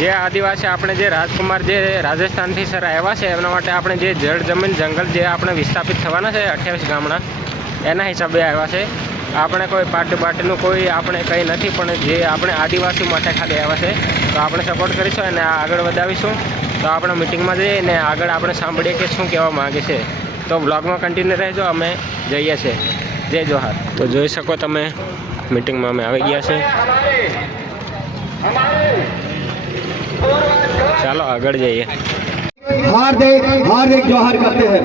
જે આદિવાસી આપણે જે રાજકુમાર જે રાજસ્થાનથી સર આવ્યા છે એમના માટે આપણે જે જળ જમીન જંગલ જે આપણે વિસ્થાપિત થવાના છે અઠ્યાવીસ ગામડા એના હિસાબે આવ્યા છે. આપણે કોઈ પાર્ટી પાર્ટીનું કોઈ આપણે કંઈ નથી પણ જે આપણે આદિવાસી માટે ખાલી આવ્યા છે તો આપણે સપોર્ટ કરીશું અને આગળ વધાવીશું. તો આપણે મિટિંગમાં જઈએ અને આગળ આપણે સાંભળીએ કે શું કહેવા માગે છે. તો બ્લોગમાં કન્ટિન્યુ રહેજો અમે જઈએ છીએ. જય જોહાર. તો જોઈ શકો તમે મિટિંગમાં અમે આવી ગયા છે चलो आगे जाइए। हार्दिक हार्दिक जोहर करते हैं।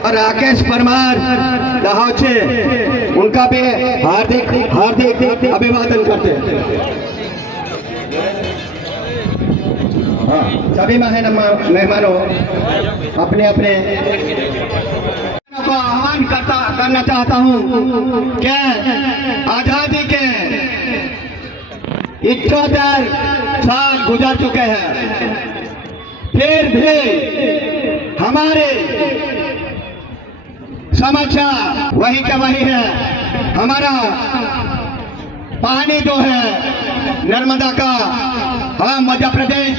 और राकेश परमार दहाचे उनका भी हार्दिक हार्दिक अभिवादन करते हैं। हाँ, सभी मेहमानों, अपने अपने। आह्वान करता, करना चाहता हूँ। क्या? आज़ादी के इकहत्तर साल गुजर चुके हैं। फिर भी हमारे समस्या वही का वही है। हमारा पानी जो है, नर्मदा का हम मध्य प्रदेश,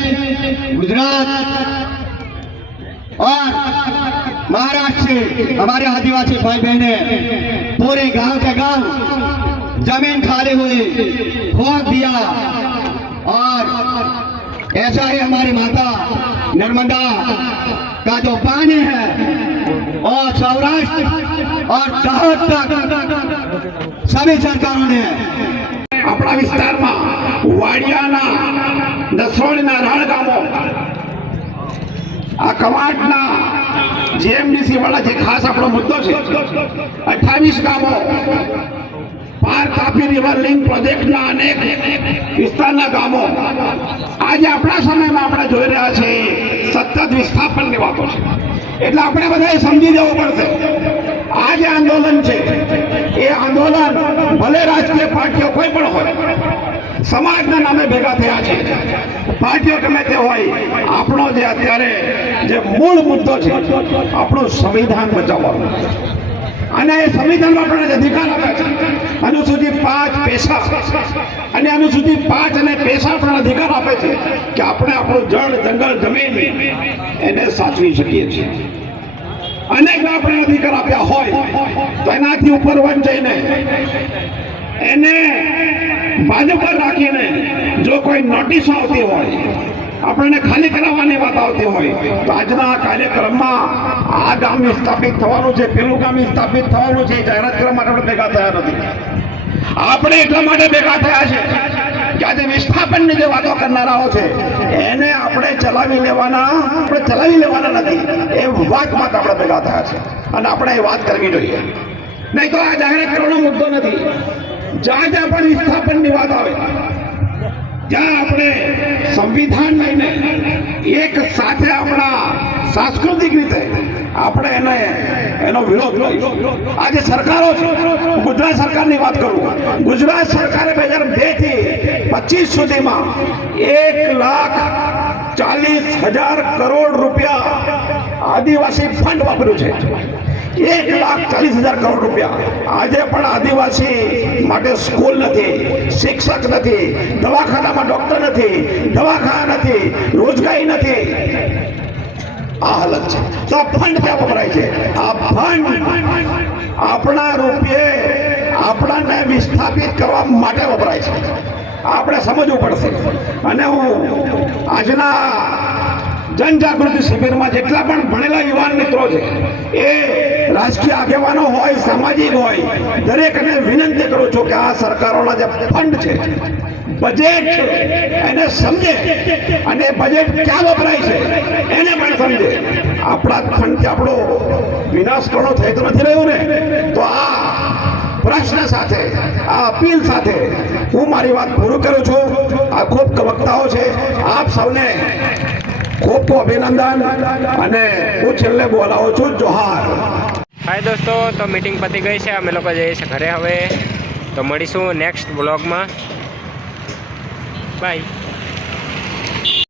गुजरात और महाराष्ट्र से हमारे आदिवासी भाई बहने पूरे गाँव के गाँव ज़मीन खाली हुई। खोद दिया और ऐसा ही हमारी माता नर्मदा का जो पानी है और सौराष्ट्र और दाहोद तक सभी सरकारों ने આપણા વિસ્તારમાં વાડિયાના નસોડના રણ ગામો આ કવાંટના જીએમડીસી વાળા જે ખાસ આપણો મુદ્દો છે અઠ્ઠાવીસ ગામો પાર તાપી રિવર લિંક પ્રોજેક્ટના અનેક વિસ્તારના ગામો આજે આપણા સમયમાં આપણે જોઈ રહ્યા છીએ સતત વિસ્થાપનની વાતો છે. એટલે આપણે બધાએ સમજી જવું પડશે. આ જે આંદોલન છે, એ આંદોલન ભલે રાજકીય પાર્ટીઓ કોઈ પણ હોય, સમાજના નામે ભેગા થયા છે. પાર્ટીઓ ગમે તે હોય, આપણો જે અત્યારે જે મૂળ મુદ્દો છે, આપણું સંવિધાન બચાવવાનું. અને એ સંવિધાનમાં આપણને અધિકાર આપ્યા છે અનુસૂચિત પાંચ પેશા અને અનુસૂચિત પાંચ અને પેશા પણ અધિકાર આપે છે કે આપણે આપણું જળ, જંગલ, જમીન એને સાચવી શકીએ છીએ. અનેક આપણે અધિકાર આપ્યા હોય તો એનાથી ઉપર વંચાઈને એને બાજુ પર રાખીને જો કોઈ નોટિસ આવતી હોય આપણને ખાલી કરાવવાની વાત આવતી હોય. તો આજના કાર્યક્રમમાં આ ગામ સ્થાપિત થવાનું છે પેલું ગામ સ્થાપિત થવાનું છે, એ જાહેરાત કરવા માટે આપણે ભેગા થયા નથી. આપણે એટલા માટે ભેગા થયા છે કે આજે વિસ્થાપનની જે વાતો કરનારાઓ છે, એને આપણે ચલાવી લેવાના, આપણે ચલાવી લેવાના નથી. એ વાત માટે આપણે ભેગા થયા છે. અને આપણે એ વાત કરવી જોઈએ. નહીં તો આ જાહેરાત કરવાનો મુદ્દો નથી. જ્યાં જ્યાં પણ વિસ્થાપનની વાત આવે જ્યાં આપણે સંવિધાન લઈને એક સાથે આપણા સાંસ્કૃતિક રીતે આપણે એને એનો વિરોધ આજે સરકારો છે, ગુજરાત સરકારની વાત કરું. ગુજરાત સરકારે બે હજાર બેથી પચીસ સુધીમાં એક લાખ ચાલીસ હજાર કરોડ રૂપિયા આદિવાસી ફંડ વાપર્યું છે. એક લાખ ચાલીસ હજાર કરોડ રૂપિયા. આજે પણ આદિવાસી માટે સ્કૂલ નથી, શિક્ષક નથી, દવાખાનામાં ડોક્ટર નથી, દવાખાના નથી, રોજગારી નથી. આ હાલત છે. તો આ ફંડ ક્યાં વપરાય છે? આ ફંડ આપણા રૂપિયે આપણાને વિસ્થાપિત કરવા માટે વપરાય છે. આપણે સમજવું પડશે. અને હું આજના જનજાગૃતિ શિબિરમાં જેટલા પણ ભણેલા યુવાન મિત્રો છે, એ રાજકીય આગેવાનો હોય, સામાજિક હોય, દરેકને વિનંતી કરું છું કે આ સરકારોના જે ફંડ છે બજેટ એને સમજે અને બજેટ ક્યાં વપરાય છે, એને પણ સમજે. આપણા ફંડથી આપણો વિનાશ કરણો થઈ તો નથી રહ્યો ને? તો આ પ્રશ્ન સાથે, આ અપીલ સાથે હું મારી વાત પૂરું કરું છું. આ ખૂબ વક્તાઓ છે. આપ સૌને ખૂબ ખૂબ અભિનંદન અને હું છેલ્લે બોલાવું છું, જોહાર. હાય દોસ્તો, તો મીટિંગ પતી ગઈ છે. અમે લોકો જઈએ છીએ ઘરે હવે. તો મળીશું નેક્સ્ટ બ્લોગમાં બાય